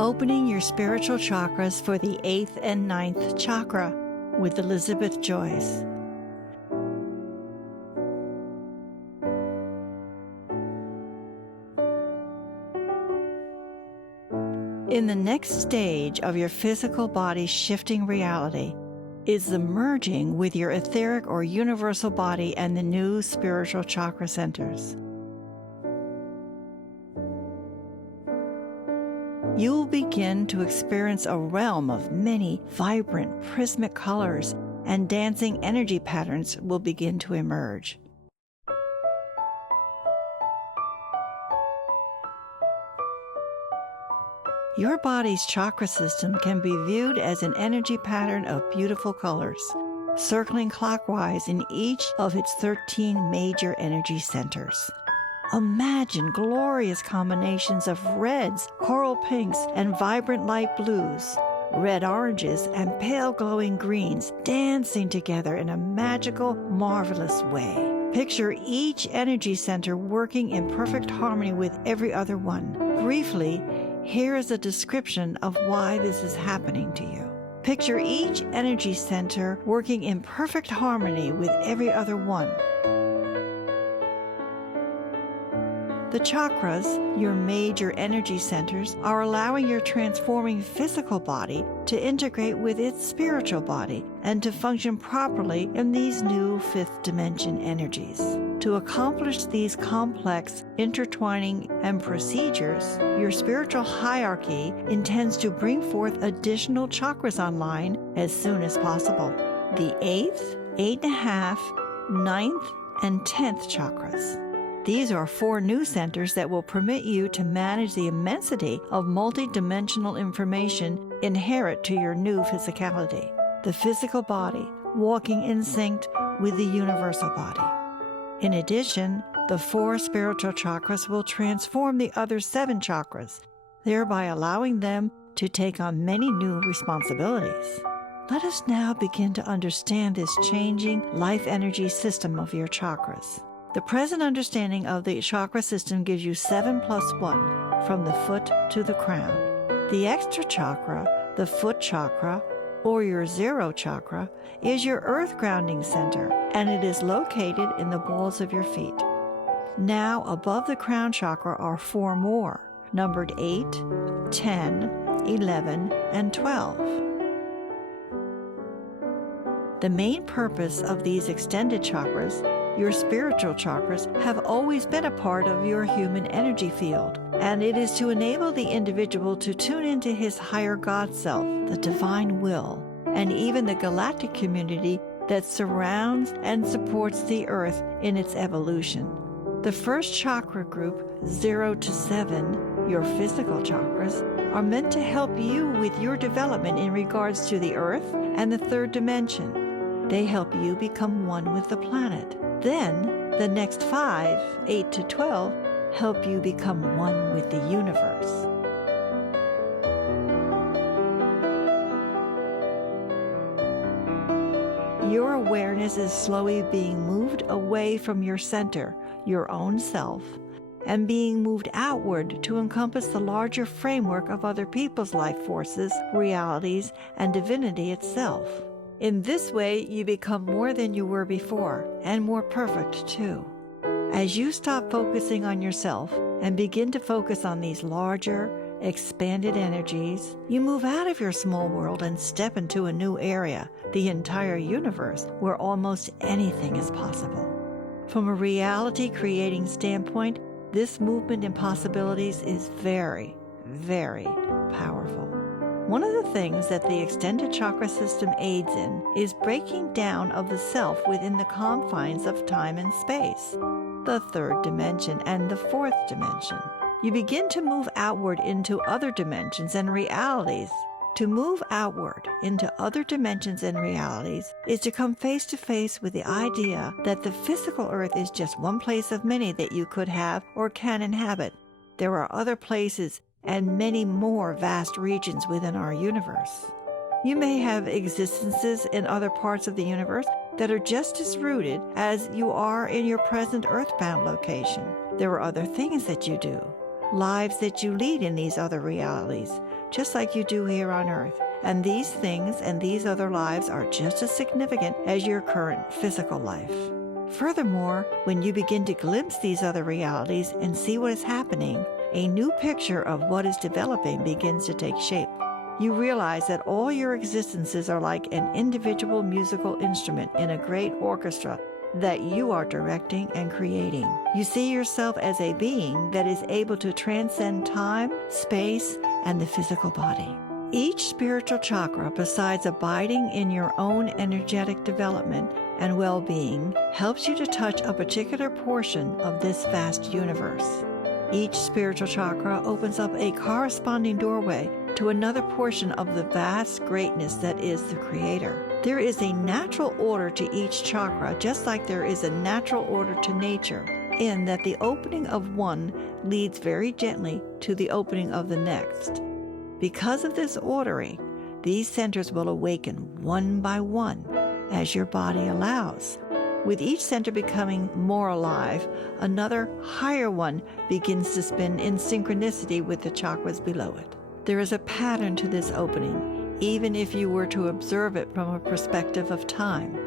Opening your spiritual chakras for the 8th and 9th chakra with Elizabeth Joyce. In the next stage of your physical body shifting reality is the merging with your etheric or universal body and the new spiritual chakra centers. You will begin to experience a realm of many vibrant prismatic colors, and dancing energy patterns will begin to emerge. Your body's chakra system can be viewed as an energy pattern of beautiful colors, circling clockwise in each of its 13 major energy centers. Imagine glorious combinations of reds, coral pinks, and vibrant light blues, red oranges, and pale glowing greens dancing together in a magical, marvelous way. Picture each energy center working in perfect harmony with every other one. Briefly, here is a description of why this is happening to you. Picture each energy center working in perfect harmony with every other one. The chakras, your major energy centers, are allowing your transforming physical body to integrate with its spiritual body and to function properly in these new fifth dimension energies. To accomplish these complex intertwining and procedures, your spiritual hierarchy intends to bring forth additional chakras online as soon as possible. The 8th, 8.5, 9th, and 10th chakras. These are 4 new centers that will permit you to manage the immensity of multidimensional information inherent to your new physicality. The physical body, walking in sync with the universal body. In addition, the 4 spiritual chakras will transform the other 7 chakras, thereby allowing them to take on many new responsibilities. Let us now begin to understand this changing life energy system of your chakras. The present understanding of the chakra system gives you 7 plus 1 from the foot to the crown. The extra chakra, the foot chakra, or your 0 chakra, is your earth grounding center, and it is located in the balls of your feet. Now, above the crown chakra are 4 more, numbered 8, 10, 11, and 12. The main purpose of these extended chakras, your spiritual chakras, have always been a part of your human energy field, and it is to enable the individual to tune into his higher God self, the divine will, and even the galactic community that surrounds and supports the earth in its evolution. The first chakra group, 0 to 7, your physical chakras, are meant to help you with your development in regards to the earth and the 3rd dimension. They help you become one with the planet. Then, the next 5, 8 to 12, help you become one with the universe. Your awareness is slowly being moved away from your center, your own self, and being moved outward to encompass the larger framework of other people's life forces, realities, and divinity itself. In this way, you become more than you were before, and more perfect too. As you stop focusing on yourself and begin to focus on these larger, expanded energies, you move out of your small world and step into a new area, the entire universe, where almost anything is possible. From a reality-creating standpoint, this movement in possibilities is very, very powerful. One of the things that the extended chakra system aids in is breaking down of the self within the confines of time and space, the 3rd dimension and the 4th dimension. You begin to move outward into other dimensions and realities. To move outward into other dimensions and realities is to come face to face with the idea that the physical earth is just one place of many that you could have or can inhabit. There are other places and many more vast regions within our universe. You may have existences in other parts of the universe that are just as rooted as you are in your present earthbound location. There are other things that you do, lives that you lead in these other realities, just like you do here on Earth. And these things and these other lives are just as significant as your current physical life. Furthermore, when you begin to glimpse these other realities and see what is happening, a new picture of what is developing begins to take shape. You realize that all your existences are like an individual musical instrument in a great orchestra that you are directing and creating. You see yourself as a being that is able to transcend time, space, and the physical body. Each spiritual chakra, besides abiding in your own energetic development and well-being, helps you to touch a particular portion of this vast universe. Each spiritual chakra opens up a corresponding doorway to another portion of the vast greatness that is the Creator. There is a natural order to each chakra, just like there is a natural order to nature, in that the opening of one leads very gently to the opening of the next. Because of this ordering, these centers will awaken one by one as your body allows. With each center becoming more alive, another higher one begins to spin in synchronicity with the chakras below it. There is a pattern to this opening, even if you were to observe it from a perspective of time.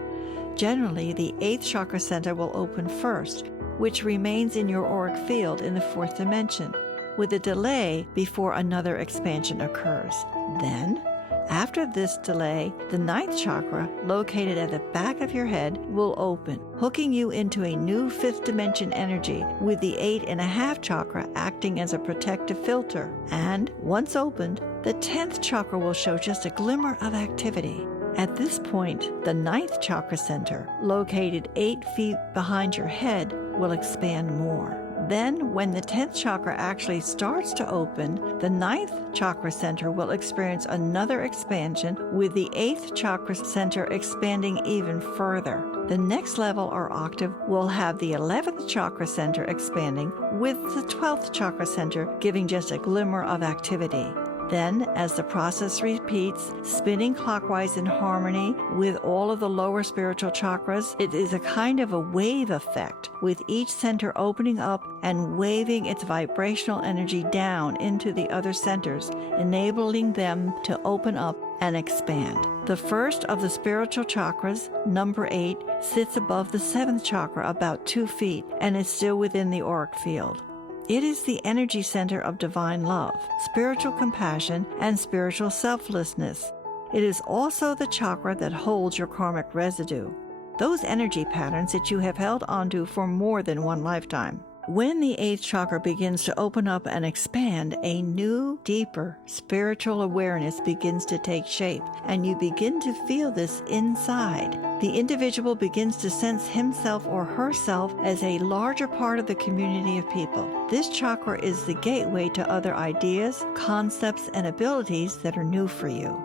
Generally, the 8th chakra center will open first, which remains in your auric field in the 4th dimension, with a delay before another expansion occurs. Then, after this delay, the 9th chakra, located at the back of your head, will open, hooking you into a new 5th dimension energy, with the 8.5 chakra acting as a protective filter. And, once opened, the 10th chakra will show just a glimmer of activity. At this point, the 9th chakra center, located 8 feet behind your head, will expand more. Then, when the 10th chakra actually starts to open, the 9th chakra center will experience another expansion, with the 8th chakra center expanding even further. The next level or octave will have the 11th chakra center expanding, with the 12th chakra center giving just a glimmer of activity. Then, as the process repeats, spinning clockwise in harmony with all of the lower spiritual chakras, it is a kind of a wave effect, with each center opening up and waving its vibrational energy down into the other centers, enabling them to open up and expand. The first of the spiritual chakras, number 8, sits above the 7th chakra about 2 feet and is still within the auric field. It is the energy center of divine love, spiritual compassion, and spiritual selflessness. It is also the chakra that holds your karmic residue, those energy patterns that you have held onto for more than one lifetime. When the 8th chakra begins to open up and expand, a new, deeper spiritual awareness begins to take shape, and you begin to feel this inside. The individual begins to sense himself or herself as a larger part of the community of people. This chakra is the gateway to other ideas, concepts, and abilities that are new for you.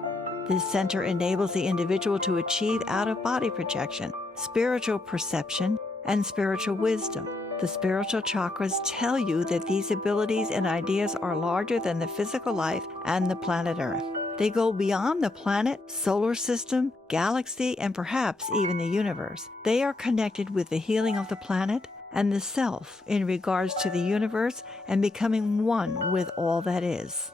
This center enables the individual to achieve out-of-body projection, spiritual perception, and spiritual wisdom. The spiritual chakras tell you that these abilities and ideas are larger than the physical life and the planet Earth. They go beyond the planet, solar system, galaxy, and perhaps even the universe. They are connected with the healing of the planet and the self in regards to the universe and becoming one with all that is.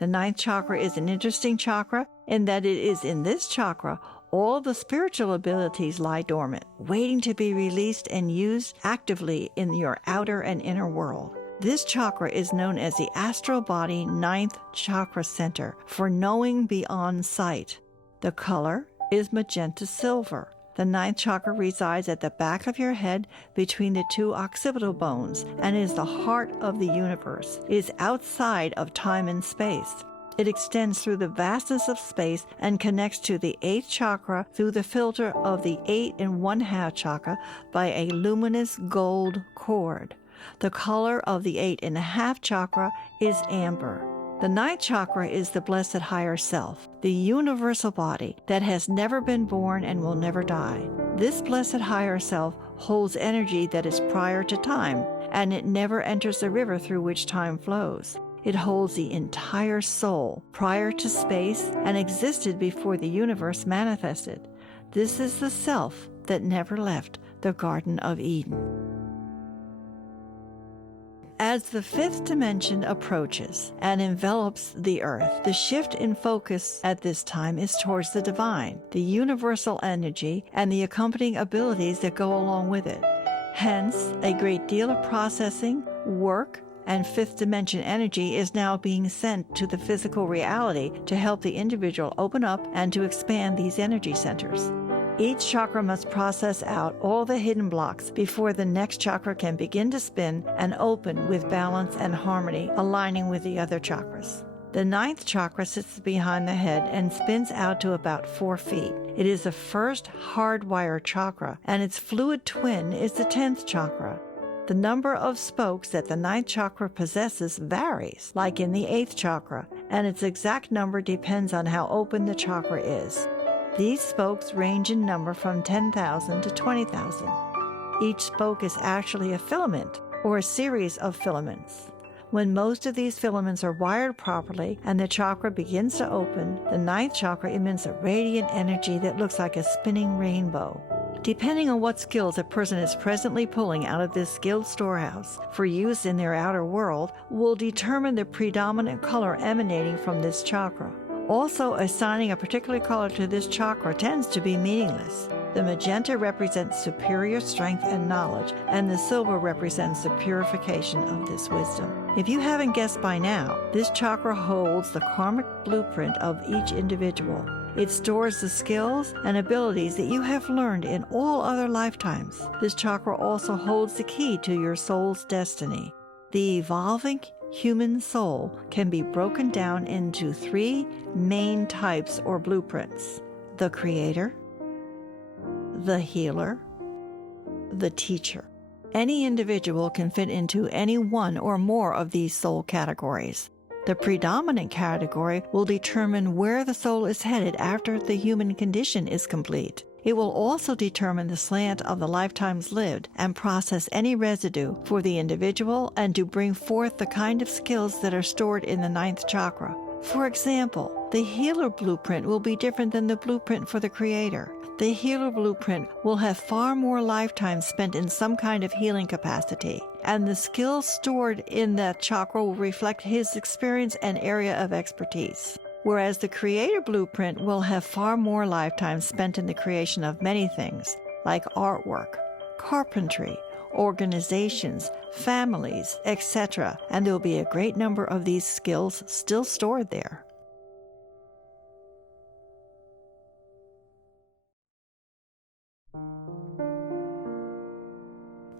The 9th chakra is an interesting chakra in that it is in this chakra all of the spiritual abilities lie dormant, waiting to be released and used actively in your outer and inner world. This chakra is known as the astral body 9th chakra center for knowing beyond sight. The color is magenta silver. The 9th chakra resides at the back of your head between the 2 occipital bones and is the heart of the universe. It is outside of time and space. It extends through the vastness of space and connects to the 8th chakra through the filter of the 8.5 chakra by a luminous gold cord. The color of the 8.5 chakra is amber. The 9th chakra is the blessed higher self, the universal body that has never been born and will never die. This blessed higher self holds energy that is prior to time, and it never enters the river through which time flows. It holds the entire soul prior to space and existed before the universe manifested. This is the self that never left the Garden of Eden. As the fifth dimension approaches and envelops the earth, the shift in focus at this time is towards the divine, the universal energy, and the accompanying abilities that go along with it. Hence, a great deal of processing, work, and fifth dimension energy is now being sent to the physical reality to help the individual open up and to expand these energy centers. Each chakra must process out all the hidden blocks before the next chakra can begin to spin and open with balance and harmony, aligning with the other chakras. The ninth chakra sits behind the head and spins out to about 4 feet. It is the first hardwired chakra, and its fluid twin is the 10th chakra. The number of spokes that the ninth chakra possesses varies, like in the 8th chakra, and its exact number depends on how open the chakra is. These spokes range in number from 10,000 to 20,000. Each spoke is actually a filament, or a series of filaments. When most of these filaments are wired properly and the chakra begins to open, the ninth chakra emits a radiant energy that looks like a spinning rainbow. Depending on what skills a person is presently pulling out of this skilled storehouse for use in their outer world will determine the predominant color emanating from this chakra. Also, assigning a particular color to this chakra tends to be meaningless. The magenta represents superior strength and knowledge, and the silver represents the purification of this wisdom. If you haven't guessed by now, this chakra holds the karmic blueprint of each individual. It stores the skills and abilities that you have learned in all other lifetimes. This chakra also holds the key to your soul's destiny. The evolving human soul can be broken down into 3 main types or blueprints: the creator, the healer, the teacher. Any individual can fit into any one or more of these soul categories. The predominant category will determine where the soul is headed after the human condition is complete. It will also determine the slant of the lifetimes lived and process any residue for the individual and to bring forth the kind of skills that are stored in the ninth chakra. For example, the healer blueprint will be different than the blueprint for the creator. The healer blueprint will have far more lifetimes spent in some kind of healing capacity, and the skills stored in that chakra will reflect his experience and area of expertise. Whereas the creator blueprint will have far more lifetimes spent in the creation of many things, like artwork, carpentry, organizations, families, etc., and there will be a great number of these skills still stored there.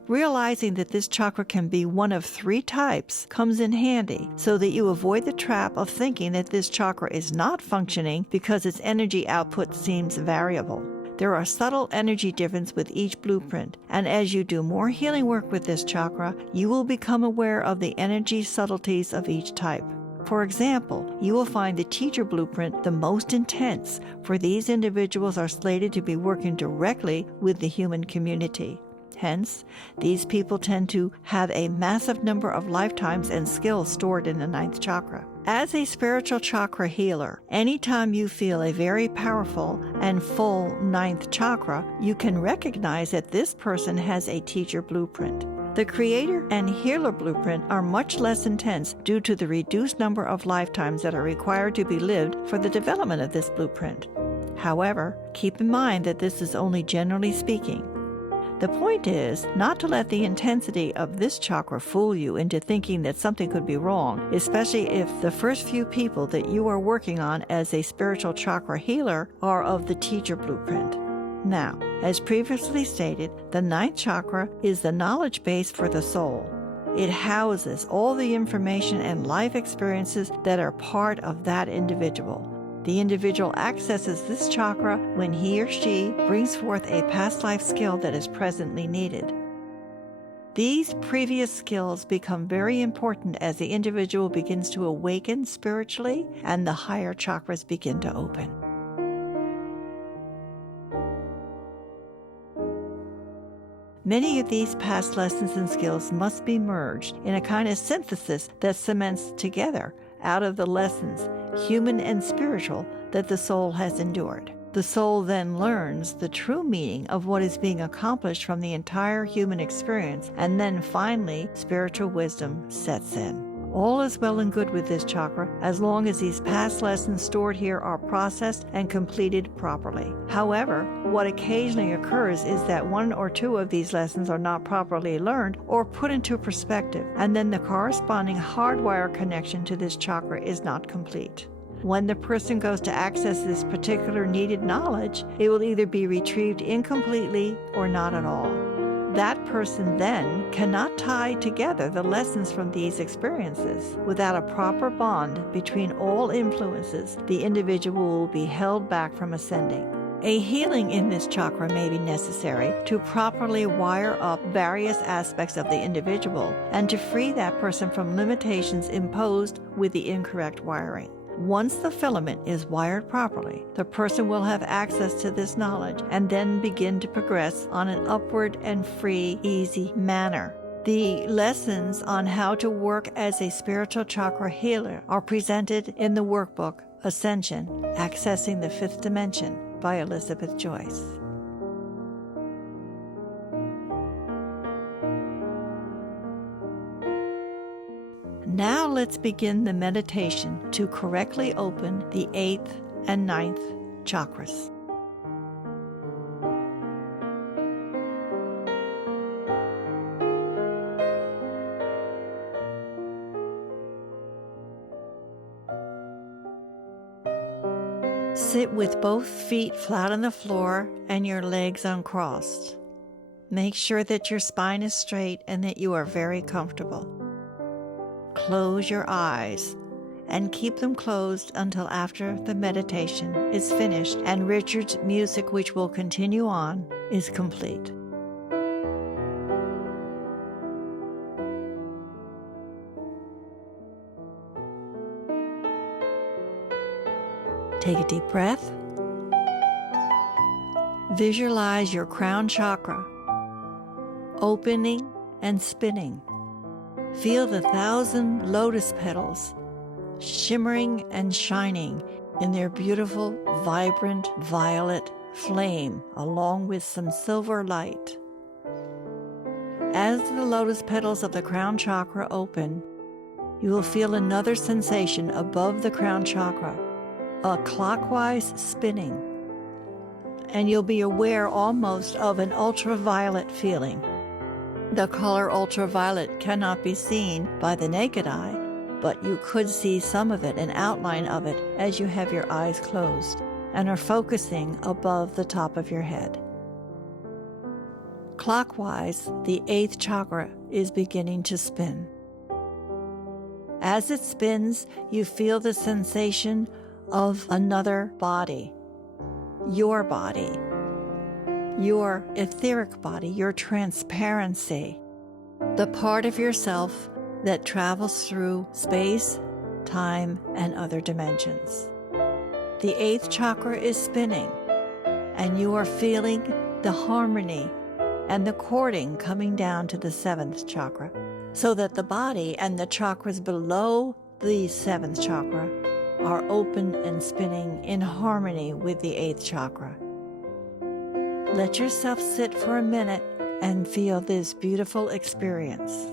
Realizing that this chakra can be one of 3 types comes in handy so that you avoid the trap of thinking that this chakra is not functioning because its energy output seems variable. There are subtle energy differences with each blueprint, and as you do more healing work with this chakra, you will become aware of the energy subtleties of each type. For example, you will find the teacher blueprint the most intense, for these individuals are slated to be working directly with the human community. Hence, these people tend to have a massive number of lifetimes and skills stored in the ninth chakra. As a spiritual chakra healer, anytime you feel a very powerful and full ninth chakra, you can recognize that this person has a teacher blueprint. The creator and healer blueprint are much less intense due to the reduced number of lifetimes that are required to be lived for the development of this blueprint. However, keep in mind that this is only generally speaking. The point is not to let the intensity of this chakra fool you into thinking that something could be wrong, especially if the first few people that you are working on as a spiritual chakra healer are of the teacher blueprint. Now, as previously stated, the ninth chakra is the knowledge base for the soul. It houses all the information and life experiences that are part of that individual. The individual accesses this chakra when he or she brings forth a past life skill that is presently needed. These previous skills become very important as the individual begins to awaken spiritually and the higher chakras begin to open. Many of these past lessons and skills must be merged in a kind of synthesis that cements together out of the lessons, human and spiritual, that the soul has endured. The soul then learns the true meaning of what is being accomplished from the entire human experience, and then finally, spiritual wisdom sets in. All is well and good with this chakra as long as these past lessons stored here are processed and completed properly. However, what occasionally occurs is that one or two of these lessons are not properly learned or put into perspective, and then the corresponding hardwire connection to this chakra is not complete. When the person goes to access this particular needed knowledge, it will either be retrieved incompletely or not at all. That person then cannot tie together the lessons from these experiences. Without a proper bond between all influences, the individual will be held back from ascending. A healing in this chakra may be necessary to properly wire up various aspects of the individual and to free that person from limitations imposed with the incorrect wiring. Once the filament is wired properly, the person will have access to this knowledge and then begin to progress on an upward and free, easy manner. The lessons on how to work as a spiritual chakra healer are presented in the workbook Ascension, Accessing the Fifth Dimension by Elizabeth Joyce. Now let's begin the meditation to correctly open the 8th and 9th chakras. Sit with both feet flat on the floor and your legs uncrossed. Make sure that your spine is straight and that you are very comfortable. Close your eyes and keep them closed until after the meditation is finished and Richard's music, which will continue on, is complete. Take a deep breath. Visualize your crown chakra opening and spinning. Feel the 1,000 lotus petals shimmering and shining in their beautiful, vibrant violet flame, along with some silver light. As the lotus petals of the crown chakra open, you will feel another sensation above the crown chakra, a clockwise spinning, and you'll be aware almost of an ultraviolet feeling. The color ultraviolet cannot be seen by the naked eye, but you could see some of it, an outline of it, as you have your eyes closed and are focusing above the top of your head. Clockwise, the 8th chakra is beginning to spin. As it spins, you feel the sensation of another body, your etheric body, your transparency, the part of yourself that travels through space, time, and other dimensions. The 8th chakra is spinning, and you are feeling the harmony and the chording coming down to the 7th chakra, so that the body and the chakras below the 7th chakra are open and spinning in harmony with the 8th chakra. Let yourself sit for a minute and feel this beautiful experience.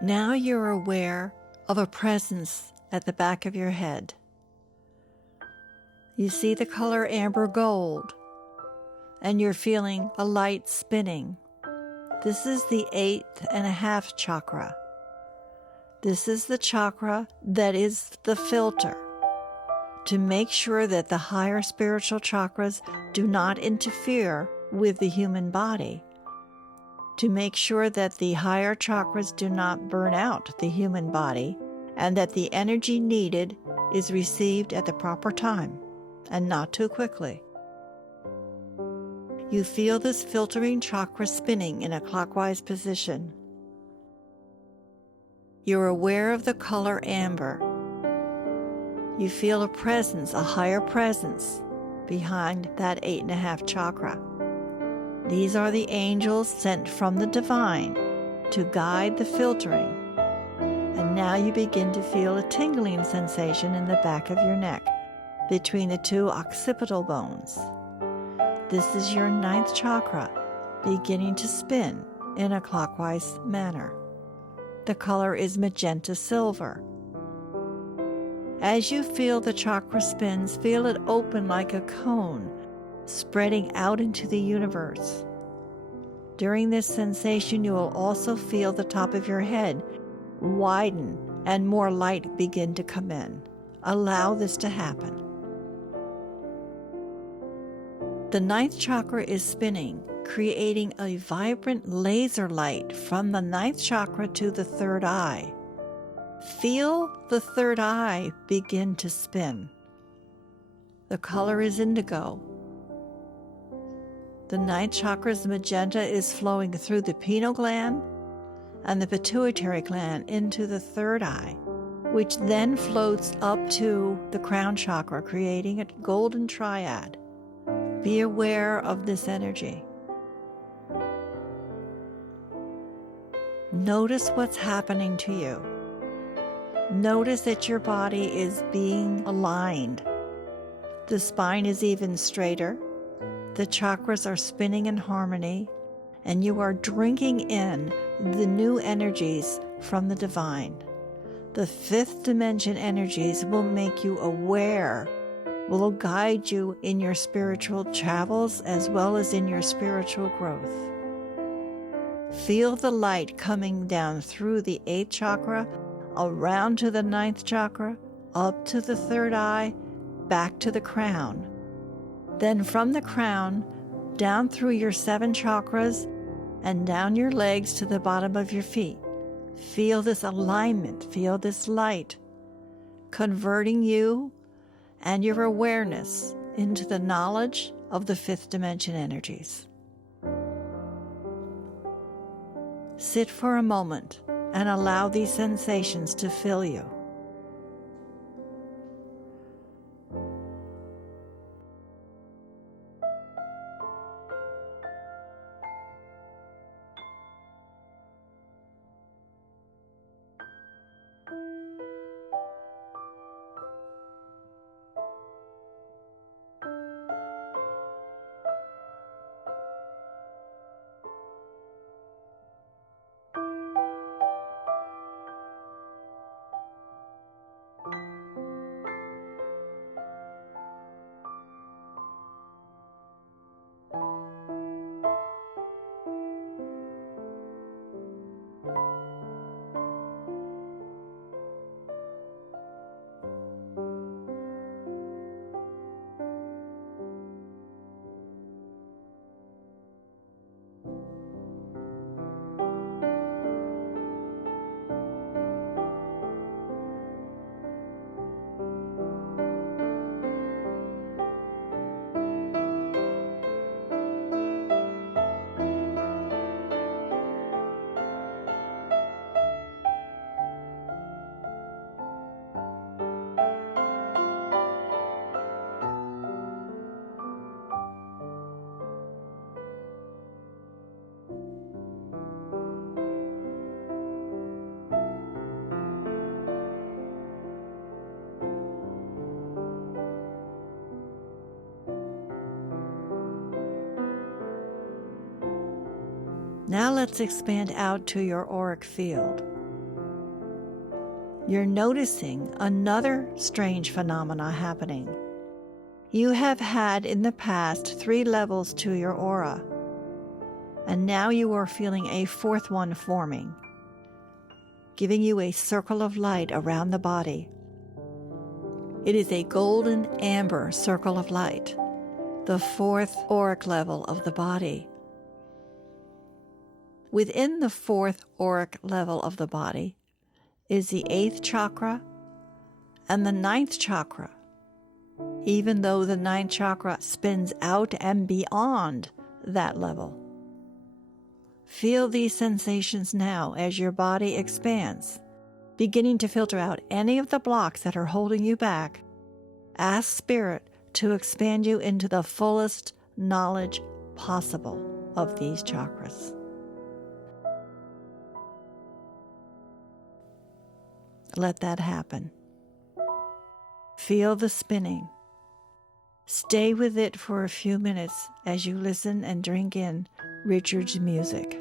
Now you're aware of a presence at the back of your head. You see the color amber gold, and you're feeling a light spinning. This is the 8.5 chakra. This is the chakra that is the filter to make sure that the higher spiritual chakras do not interfere with the human body, to make sure that the higher chakras do not burn out the human body, and that the energy needed is received at the proper time and not too quickly. You feel this filtering chakra spinning in a clockwise position. You're aware of the color amber. You feel a presence, a higher presence, behind that 8.5 chakra. These are the angels sent from the divine to guide the filtering. And now you begin to feel a tingling sensation in the back of your neck, between the two occipital bones. This is your 9th chakra, beginning to spin in a clockwise manner. The color is magenta silver. As you feel the chakra spins, feel it open like a cone, spreading out into the universe. During this sensation, you will also feel the top of your head widen and more light begin to come in. Allow this to happen. The 9th chakra is spinning, creating a vibrant laser light from the 9th chakra to the 3rd eye. Feel the 3rd eye begin to spin. The color is indigo. The 9th chakra's magenta is flowing through the pineal gland and the pituitary gland into the 3rd eye, which then floats up to the crown chakra, creating a golden triad. Be aware of this energy. Notice what's happening to you. Notice that your body is being aligned. The spine is even straighter. The chakras are spinning in harmony, and you are drinking in the new energies from the divine. The 5th dimension energies will make you aware, will guide you in your spiritual travels as well as in your spiritual growth. Feel the light coming down through the 8th chakra, around to the 9th chakra, up to the 3rd eye, back to the crown. Then from the crown, down through your 7 chakras, and down your legs to the bottom of your feet. Feel this alignment, feel this light, converting you and your awareness into the knowledge of the 5th dimension energies. Sit for a moment and allow these sensations to fill you. Now let's expand out to your auric field. You're noticing another strange phenomena happening. You have had in the past 3 levels to your aura, and now you are feeling a 4th one forming, giving you a circle of light around the body. It is a golden amber circle of light, the fourth auric level of the body. Within the fourth auric level of the body is the eighth chakra and the ninth chakra, even though the ninth chakra spins out and beyond that level. Feel these sensations now as your body expands, beginning to filter out any of the blocks that are holding you back. Ask Spirit to expand you into the fullest knowledge possible of these chakras. Let that happen. Feel the spinning. Stay with it for a few minutes as you listen and drink in Richard's music.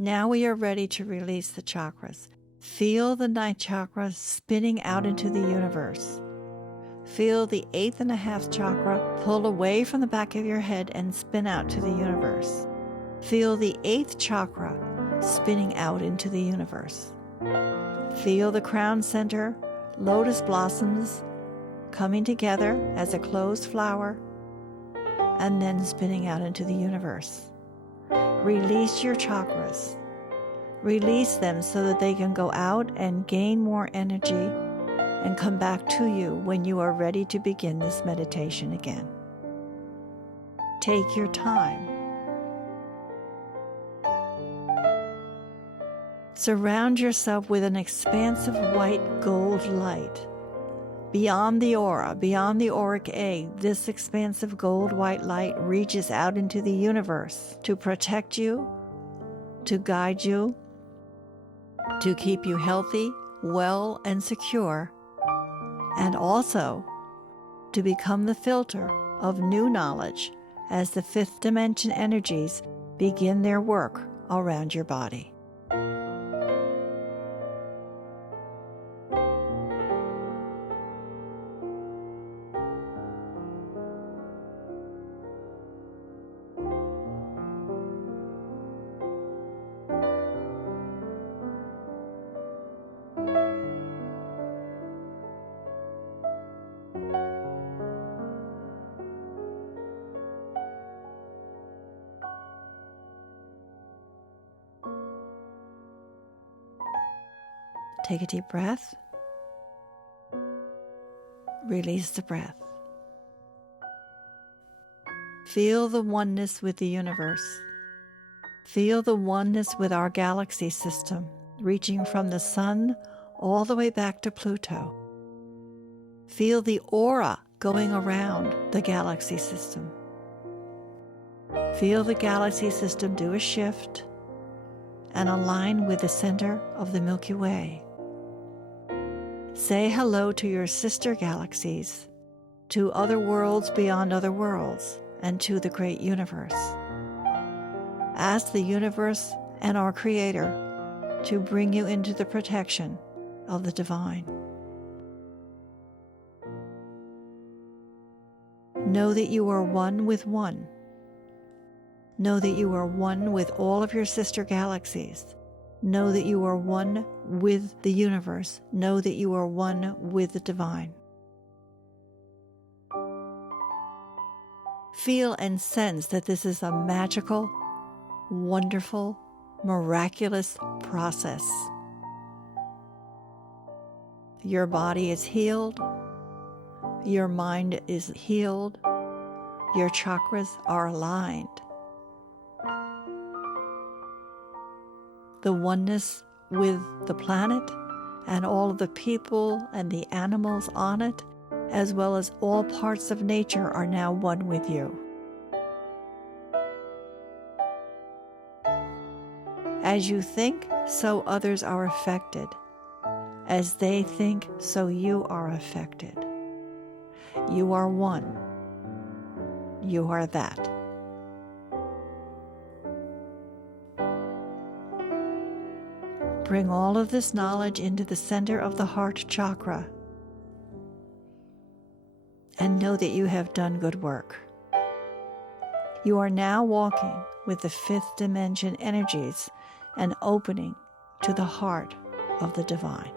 Now we are ready to release the chakras. Feel the ninth chakra spinning out into the universe. Feel the 8.5 chakra pull away from the back of your head and spin out to the universe. Feel the 8th chakra spinning out into the universe. Feel the crown center, lotus blossoms coming together as a closed flower and then spinning out into the universe. Release your chakras. Release them so that they can go out and gain more energy and come back to you when you are ready to begin this meditation again. Take your time. Surround yourself with an expansive white gold light. Beyond the aura, beyond the auric egg, this expansive gold-white light reaches out into the universe to protect you, to guide you, to keep you healthy, well, and secure, and also to become the filter of new knowledge as the fifth dimension energies begin their work around your body. Take a deep breath. Release the breath. Feel the oneness with the universe. Feel the oneness with our galaxy system, reaching from the sun all the way back to Pluto. Feel the aura going around the galaxy system. Feel the galaxy system do a shift and align with the center of the Milky Way. Say hello to your sister galaxies, to other worlds beyond other worlds, and to the great universe. Ask the universe and our Creator to bring you into the protection of the divine. Know that you are one with one. Know that you are one with all of your sister galaxies. Know that you are one with the universe. Know that you are one with the divine. Feel and sense that this is a magical, wonderful, miraculous process. Your body is healed. Your mind is healed. Your chakras are aligned. The oneness with the planet and all of the people and the animals on it, as well as all parts of nature, are now one with you. As you think, so others are affected. As they think, so you are affected. You are one. You are that. Bring all of this knowledge into the center of the heart chakra and know that you have done good work. You are now walking with the fifth dimension energies and opening to the heart of the divine.